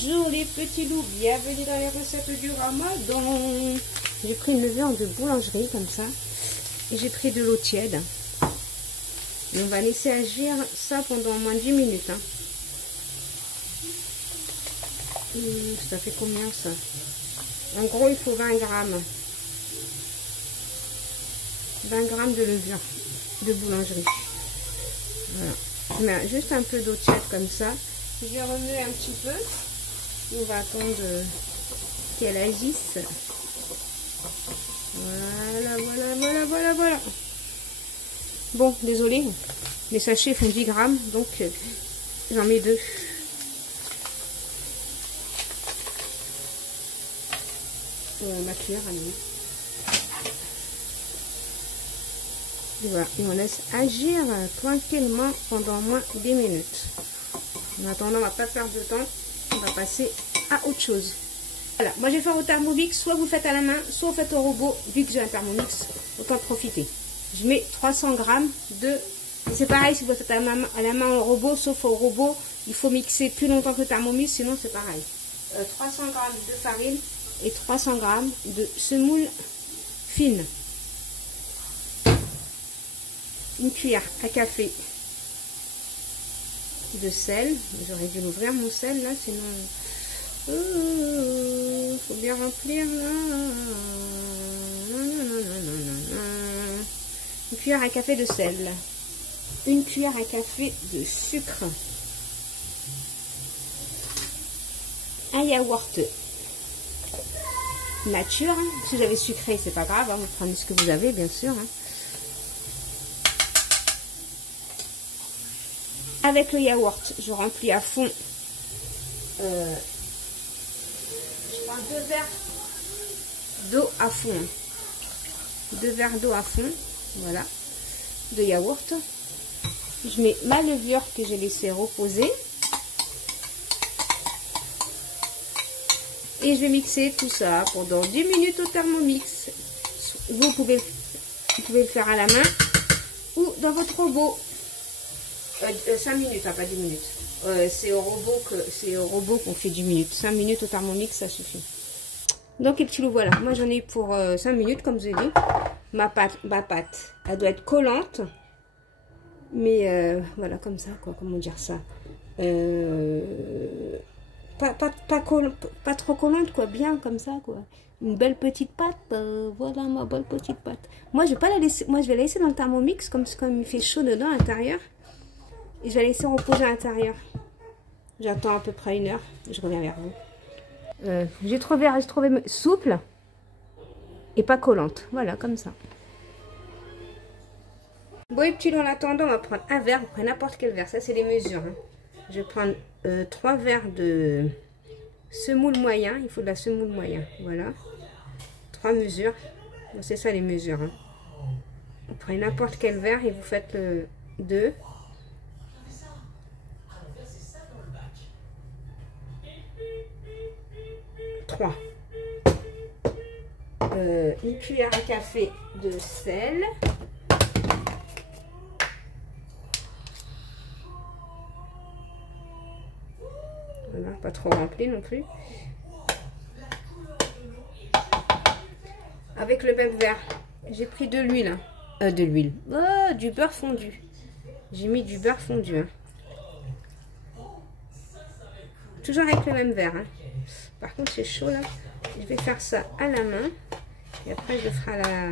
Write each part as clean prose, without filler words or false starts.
Bonjour les petits loups, bienvenue dans les recettes du Ramadan. J'ai pris une levure de boulangerie comme ça et j'ai pris de l'eau tiède. Et on va laisser agir ça pendant au moins 10 minutes. Hein. Ça fait combien ça? En gros il faut 20 grammes. 20 grammes de levure de boulangerie. Voilà. Je mets juste un peu d'eau tiède comme ça. Je vais remuer un petit peu. On va attendre qu'elle agisse. Voilà. Bon, désolé. Les sachets font 10 grammes, donc j'en mets 2. Ma cuillère à nous. Et voilà, et on laisse agir tranquillement pendant au moins 10 minutes. En attendant, on va pas perdre de temps, on va passer à autre chose. Voilà, moi je vais faire au Thermomix, soit vous faites à la main, soit vous faites au robot. Vu que j'ai un Thermomix, autant profiter. Je mets 300 grammes de... C'est pareil si vous faites à la main au robot, sauf au robot, il faut mixer plus longtemps que le Thermomix, sinon c'est pareil. 300 grammes de farine et 300 grammes de semoule fine. Une cuillère à café de sel. J'aurais dû l'ouvrir mon sel là, sinon faut bien remplir là. Une cuillère à café de sel. Une cuillère à café de sucre. Un yaourt nature. Si vous avez sucré, c'est pas grave, hein, vous prenez ce que vous avez bien sûr. Hein. Avec le yaourt, je remplis à fond. Je prends 2 verres d'eau à fond. 2 verres d'eau à fond, voilà, de yaourt. Je mets ma levure que j'ai laissée reposer. Et je vais mixer tout ça pendant 10 minutes au Thermomix. Vous pouvez le faire à la main ou dans votre robot. 5 minutes, hein, pas 10 minutes. C'est au robot qu'on fait 10 minutes. 5 minutes au Thermomix, ça suffit. Donc les petits loups, voilà. Moi j'en ai pour 5 minutes, comme je vous ai dit. Ma pâte, elle doit être collante. Mais voilà, comme ça, quoi. Comment dire ça? Pas trop collante, quoi. Bien comme ça, quoi. Une belle petite pâte. Voilà ma belle petite pâte. Moi je vais pas la laisser. Moi je vais la laisser dans le Thermomix, comme il fait chaud dedans à l'intérieur. Et je vais la laisser reposer à l'intérieur. J'attends à peu près 1 heure. Je reviens vers vous. J'ai trouvé souple et pas collante. Voilà, comme ça. Bon, et puis en attendant, on va prendre un verre. Vous prenez n'importe quel verre. Ça, c'est les mesures. Hein. Je vais prendre 3 verres de semoule moyen. Il faut de la semoule moyen. Voilà. 3 mesures. Bon, c'est ça les mesures. Hein. Vous prenez n'importe quel verre et vous faites 2. 3. Une cuillère à café de sel. Voilà, pas trop rempli non plus. Avec le même verre, j'ai pris de l'huile. Du beurre fondu. J'ai mis du beurre fondu. Hein. Toujours avec le même verre. Hein. Par contre, c'est chaud là. Je vais faire ça à la main. Et après, je ferai à la...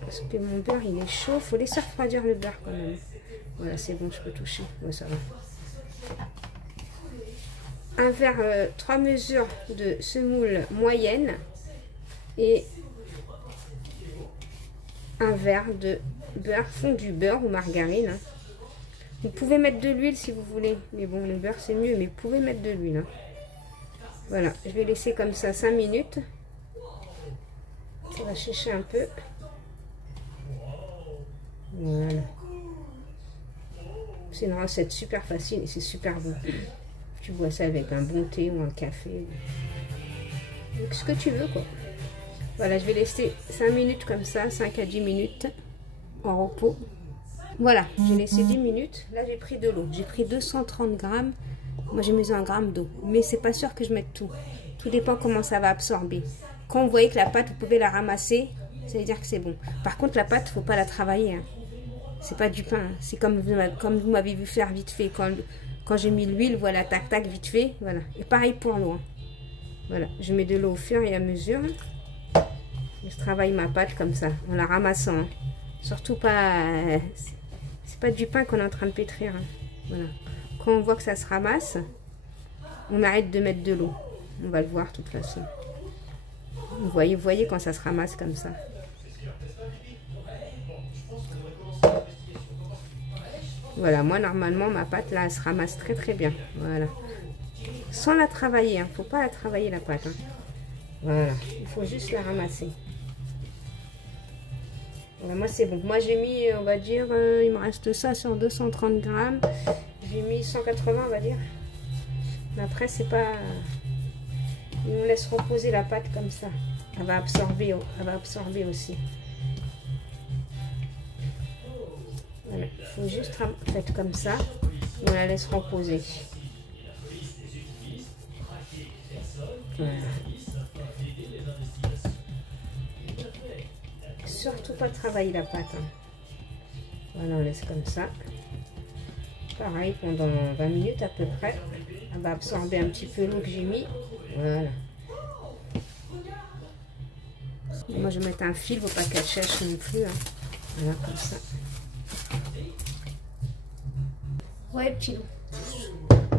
Parce que mon beurre, il est chaud. Il faut laisser refroidir le beurre quand même. Voilà, c'est bon, je peux toucher. Ouais, ça va. Un verre, 3 mesures de semoule moyenne. Et un verre de beurre fondu, beurre ou margarine. Hein. Vous pouvez mettre de l'huile si vous voulez. Mais bon, le beurre, c'est mieux. Mais vous pouvez mettre de l'huile. Hein. Voilà, je vais laisser comme ça 5 minutes. Ça va sécher un peu. Voilà. C'est une recette super facile et c'est super bon. Tu bois ça avec un bon thé ou un café. Donc, ce que tu veux, quoi. Voilà, je vais laisser 5 minutes comme ça, 5 à 10 minutes en repos. Voilà, j'ai laissé 10 minutes. Là, j'ai pris de l'eau. J'ai pris 230 grammes. Moi, j'ai mis 1 gramme d'eau. Mais c'est pas sûr que je mette tout. Tout dépend comment ça va absorber. Quand vous voyez que la pâte, vous pouvez la ramasser, ça veut dire que c'est bon. Par contre, la pâte, faut pas la travailler. Hein. C'est pas du pain. Hein. C'est comme vous m'avez vu faire vite fait. Quand j'ai mis l'huile, voilà, tac, tac, vite fait. Voilà. Et pareil pour l'eau. Hein. Voilà, je mets de l'eau au fur et à mesure. Et je travaille ma pâte comme ça, en la ramassant. Hein. Surtout pas... c'est pas du pain qu'on est en train de pétrir. Hein. Voilà. Quand on voit que ça se ramasse, on arrête de mettre de l'eau. On va le voir de toute façon. Vous voyez quand ça se ramasse comme ça. Voilà, moi normalement ma pâte là elle se ramasse très très bien. Voilà. Sans la travailler, hein. Faut pas la travailler la pâte. Hein. Voilà, il faut juste la ramasser. Voilà, moi c'est bon. Moi j'ai mis, on va dire, il me reste ça sur 230 grammes. J'ai mis 180 on va dire. Mais après c'est pas... On laisse reposer la pâte comme ça. Elle va absorber aussi. Voilà. Il faut juste faire comme ça. On la laisse reposer. Voilà. Surtout pas travailler la pâte. Hein. Voilà, on laisse comme ça. Pareil pendant 20 minutes à peu près. Elle va absorber un petit peu l'eau que j'ai mis. Voilà. Moi je vais mettre un fil, faut pas qu'elle sèche non plus. Hein. Voilà, comme ça. Ouais, petit loup.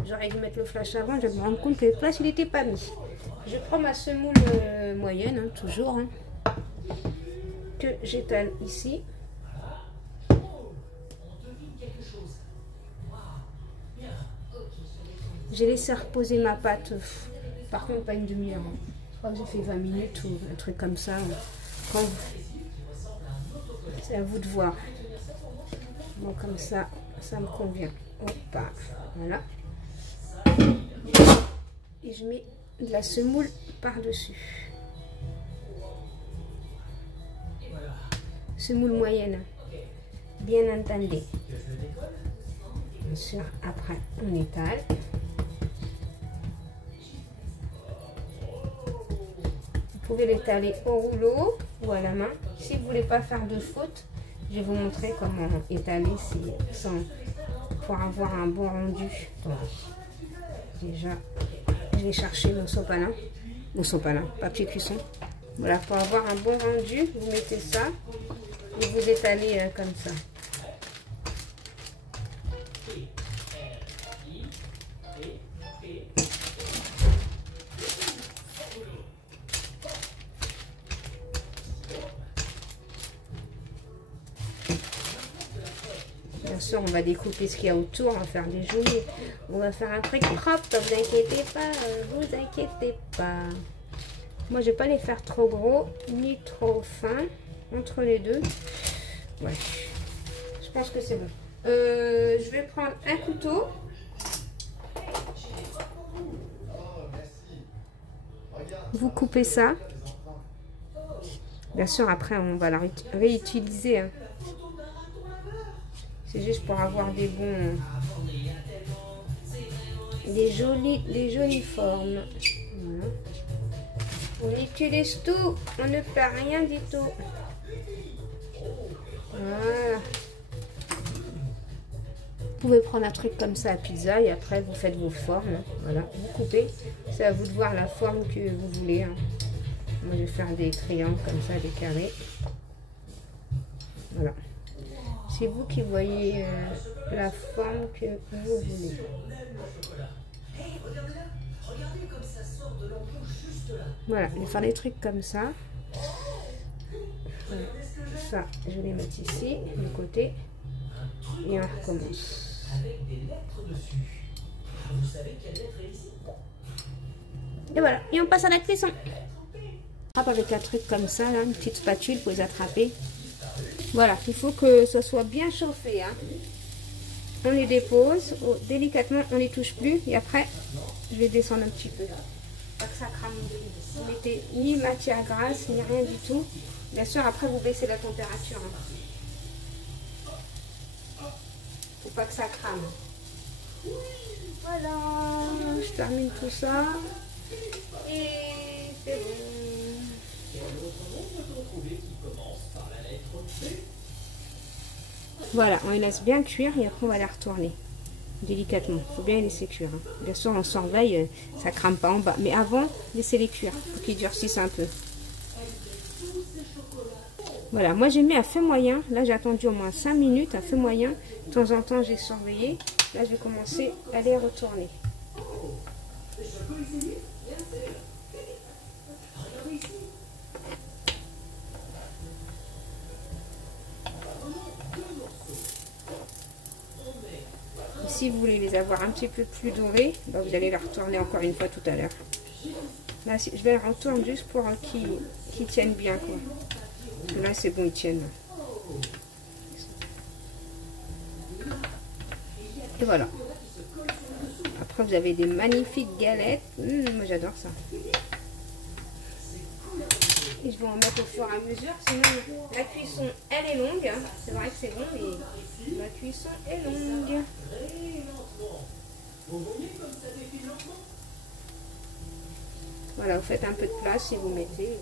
J'aurais dû mettre le flash avant, je me rends compte que le flash il n'était pas mis. Je prends ma semoule moyenne, hein, toujours, hein, que j'étale ici. J'ai laissé reposer ma pâte, par contre pas une demi-heure. Hein. Je crois que j'ai fait 20 minutes ou un truc comme ça. Hein. C'est à vous de voir. Bon, comme ça, ça me convient. Hop, voilà. Et je mets de la semoule par-dessus. Semoule moyenne, bien entendu. Bien sûr, après, on étale. Vous pouvez l'étaler au rouleau ou à la main. Si vous ne voulez pas faire de faute, je vais vous montrer comment étaler pour avoir un bon rendu. Donc, déjà, je vais chercher mon sopalin. Papier cuisson. Voilà, pour avoir un bon rendu, vous mettez ça et vous étalez comme ça. Bien sûr, on va découper ce qu'il y a autour, on va faire des jolis. On va faire un truc propre, vous inquiétez pas. Moi, je vais pas les faire trop gros, ni trop fins, entre les deux. Ouais, je pense que c'est bon. Je vais prendre un couteau. Vous coupez ça. Bien sûr, après, on va la réutiliser. Hein. C'est juste pour avoir des bons... des jolies formes. Voilà. On utilise tout, on ne perd rien du tout. Voilà. Vous pouvez prendre un truc comme ça à pizza et après vous faites vos formes. Hein. Voilà, vous coupez. C'est à vous de voir la forme que vous voulez. Hein. Moi je vais faire des triangles comme ça, des carrés. Voilà. C'est vous qui voyez la forme que vous voulez. Voilà, je vais faire des trucs comme ça. Voilà. Ça, je vais les mettre ici, du côté. Et on recommence. Et voilà, et on passe à la cuisson. Avec un truc comme ça, là, une petite spatule pour les attraper. Voilà, il faut que ça soit bien chauffé. Hein. On les dépose délicatement, on les touche plus. Et après, je vais descendre un petit peu. Pas que ça crame. Vous mettez ni matière grasse, ni rien du tout. Bien sûr, après, vous baissez la température. Hein. Faut pas que ça crame. Voilà, je termine tout ça. Et c'est bon. Voilà, on les laisse bien cuire et après on va les retourner délicatement. Il faut bien les laisser cuire. Hein. Bien sûr, on surveille, ça crame pas en bas. Mais avant, laissez-les cuire pour qu'ils durcissent un peu. Voilà, moi j'ai mis à feu moyen. Là, j'ai attendu au moins 5 minutes à feu moyen. De temps en temps, j'ai surveillé. Là, je vais commencer à les retourner. Si vous voulez les avoir un petit peu plus dorés, bah vous allez les retourner encore une fois tout à l'heure. Là, je les retourne juste pour qu'ils tiennent bien, quoi. Là, c'est bon, ils tiennent. Et voilà. Après, vous avez des magnifiques galettes. Moi, j'adore ça. Et je vais en mettre au fur et à mesure. Sinon, la cuisson, elle est longue. C'est vrai que c'est bon, mais la cuisson est longue. Voilà, vous faites un peu de place si vous mettez.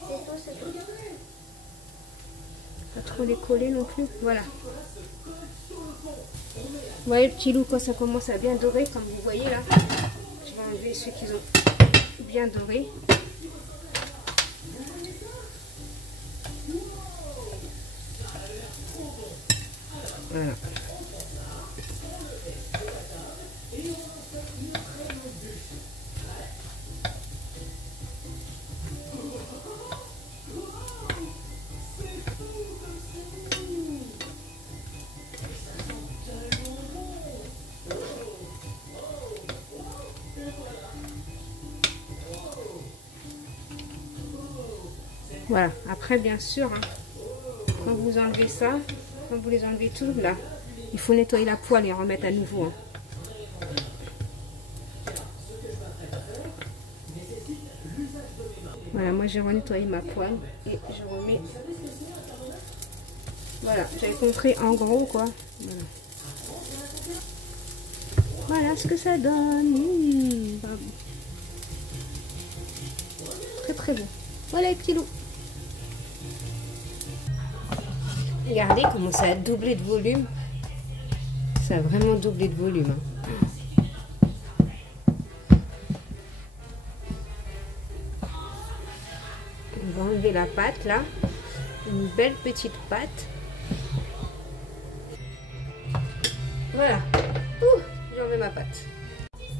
Voilà, c'est tout. Pas trop les coller non plus. Voilà. Vous voyez le petit loup, quand ça commence à bien dorer, comme vous voyez là. Je vais enlever ceux qui ont bien doré. Voilà. Voilà, après bien sûr, hein, quand vous enlevez ça, quand vous les enlevez tous là, il faut nettoyer la poêle et en remettre à nouveau. Hein. Voilà, moi j'ai renettoyé ma poêle et je remets. Voilà, j'avais compris en gros quoi. Voilà. Voilà ce que ça donne. Très très bon. Voilà les petits loups. Regardez comment ça a doublé de volume. Ça a vraiment doublé de volume. On va enlever la pâte là. Une belle petite pâte. Voilà. J'ai enlevé ma pâte.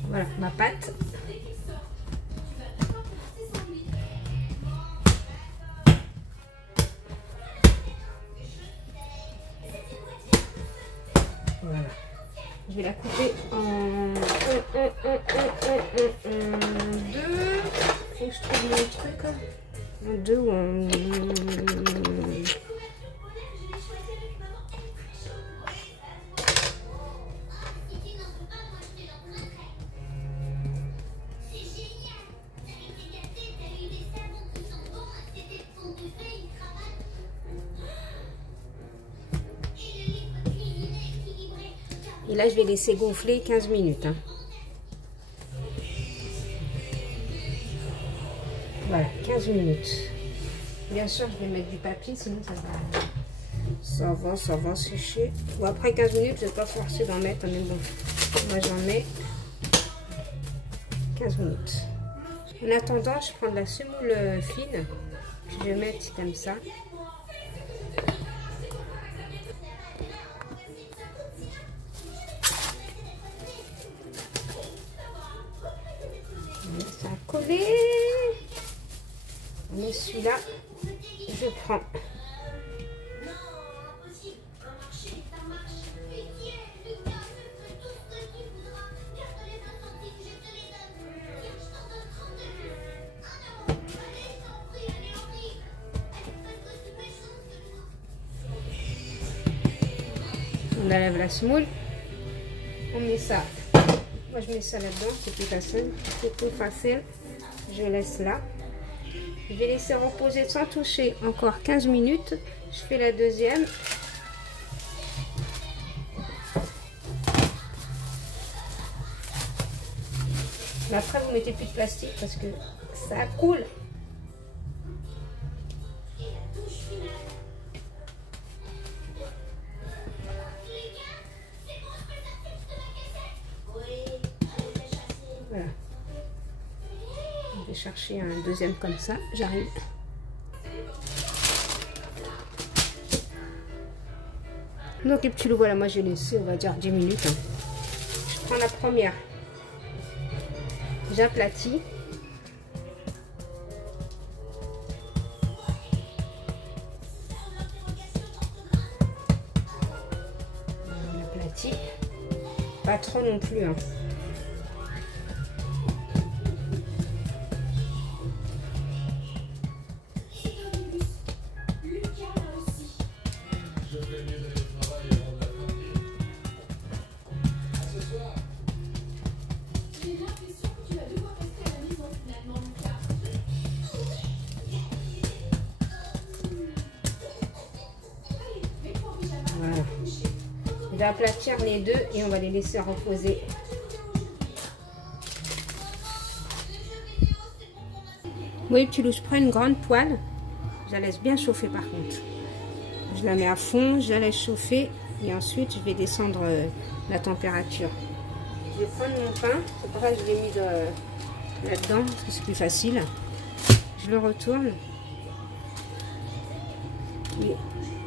Voilà ma pâte. Voilà. Je vais la couper en deux. Faut que je trouve mon truc. En deux ou en... Et là, je vais laisser gonfler 15 minutes. Hein. Voilà, 15 minutes. Bien sûr, je vais mettre du papier, sinon ça va sécher. Bon, après 15 minutes, je ne vais pas forcer d'en mettre, mais bon, moi j'en mets 15 minutes. En attendant, je prends de la semoule fine. Je vais mettre comme ça. Ça a collé. Mais celui-là, je prends. On enlève la semoule. On met ça. Moi, je mets ça là-dedans. C'est plus facile. C'est plus facile. Je laisse là. Je vais laisser reposer sans toucher encore 15 minutes. Je fais la deuxième. Mais après, vous mettez plus de plastique parce que ça coule. Voilà. Je vais chercher un deuxième comme ça. J'arrive. Donc les petits loups, voilà, moi j'ai laissé, on va dire 10 minutes. Hein. Je prends la première. J'aplatis. On aplatit. Pas trop non plus. Hein. Voilà. On va aplatir les deux et on va les laisser reposer. Oui, petit loup, je prends une grande poêle. Je la laisse bien chauffer par contre. Je la mets à fond, je la laisse chauffer et ensuite je vais descendre la température. Je vais prendre mon pain, c'est pour ça que je l'ai mis là-dedans parce que c'est plus facile. Je le retourne.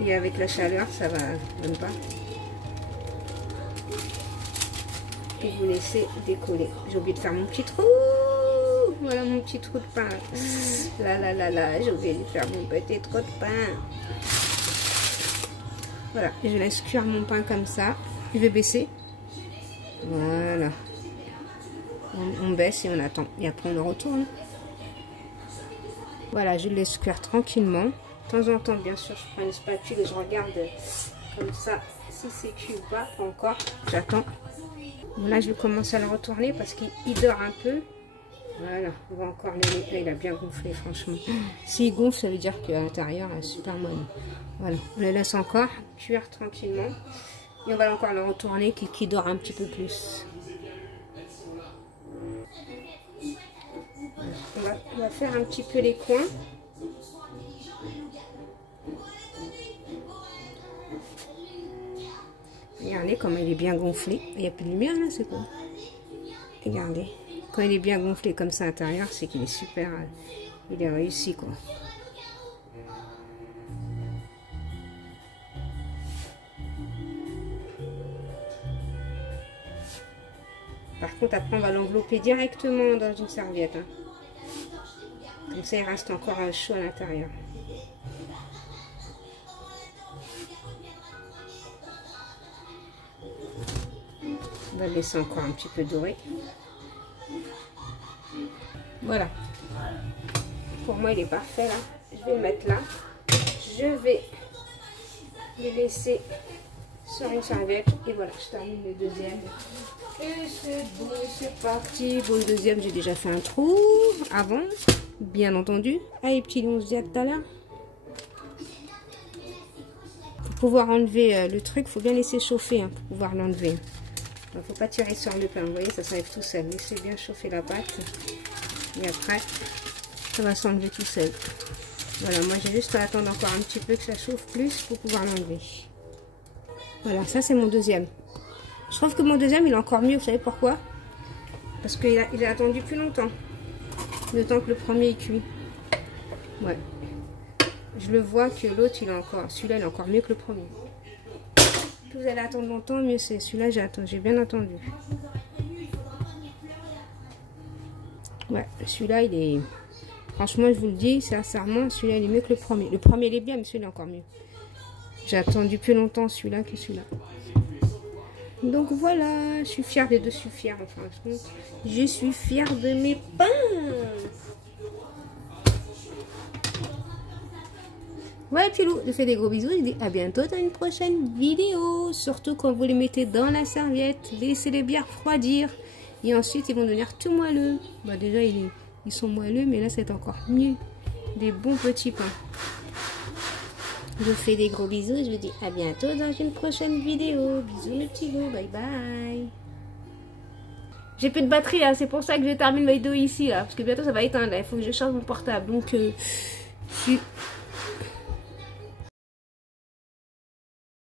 Et avec la chaleur, ça va même pas. Et vous laissez décoller. J'ai oublié de faire mon petit trou. Voilà mon petit trou de pain. Là, j'ai oublié de faire mon petit trou de pain. Voilà, et je laisse cuire mon pain comme ça. Je vais baisser. Voilà. On baisse et on attend. Et après, on le retourne. Voilà, je le laisse cuire tranquillement. De temps en temps, bien sûr, je prends une spatule et je regarde comme ça si c'est cuit ou pas. Pas encore. J'attends. Bon, là, je vais commencer à le retourner parce qu'il dort un peu. Voilà, on va encore le mettre. Là, il a bien gonflé, franchement. S'il gonfle, ça veut dire qu'à l'intérieur, il est super molle. Voilà, on le laisse encore cuire tranquillement. Et on va encore le retourner qu'il dort un petit peu plus. On va faire un petit peu les coins. Regardez comment il est bien gonflé. Il n'y a plus de lumière là, c'est quoi? Regardez. Quand il est bien gonflé comme ça à l'intérieur, c'est qu'il est super. Il est réussi quoi. Par contre, après, on va l'envelopper directement dans une serviette. Hein. Comme ça, il reste encore chaud à l'intérieur. On va le laisser encore un petit peu doré. Voilà. Pour moi, il est parfait là. Je vais le mettre là. Je vais le laisser sur une serviette. Et voilà, je termine le deuxième. Et c'est bon, c'est parti. Bon, le deuxième, j'ai déjà fait un trou avant, bien entendu. Allez, petit loup, on se dit à tout à l'heure. Pour pouvoir enlever le truc, il faut bien laisser chauffer hein, pour pouvoir l'enlever. Il ne faut pas tirer sur le pain, vous voyez, ça s'enlève tout seul. Laissez bien chauffer la pâte. Et après, ça va s'enlever tout seul. Voilà, moi j'ai juste à attendre encore un petit peu que ça chauffe plus pour pouvoir l'enlever. Voilà, ça c'est mon deuxième. Je trouve que mon deuxième il est encore mieux, vous savez pourquoi? Parce qu'il a attendu plus longtemps. Le temps que le premier est cuit. Ouais. Je le vois que l'autre il est encore. Celui-là il est encore mieux que le premier. Plus vous allez attendre longtemps, mieux c'est. Celui-là j'ai bien attendu. Ouais, celui-là il est. Franchement, je vous le dis, sincèrement, celui-là il est mieux que le premier. Le premier il est bien, mais celui-là est encore mieux. J'ai attendu plus longtemps celui-là que celui-là. Donc voilà, je suis fière des deux, je suis fière en fin de compte. Je suis fière de mes pains. Ouais, petit loup, je fais des gros bisous. Je dis à bientôt dans une prochaine vidéo. Surtout quand vous les mettez dans la serviette, laissez-les bien refroidir. Et ensuite, ils vont devenir tout moelleux. Bah, déjà, ils sont moelleux, mais là, c'est encore mieux. Des bons petits pains. Je vous fais des gros bisous et je vous dis à bientôt dans une prochaine vidéo. Bisous mes petits loups, bye bye. J'ai plus de batterie, hein, c'est pour ça que je termine ma vidéo ici, là. Parce que bientôt ça va éteindre, il faut que je charge mon portable. Donc, je suis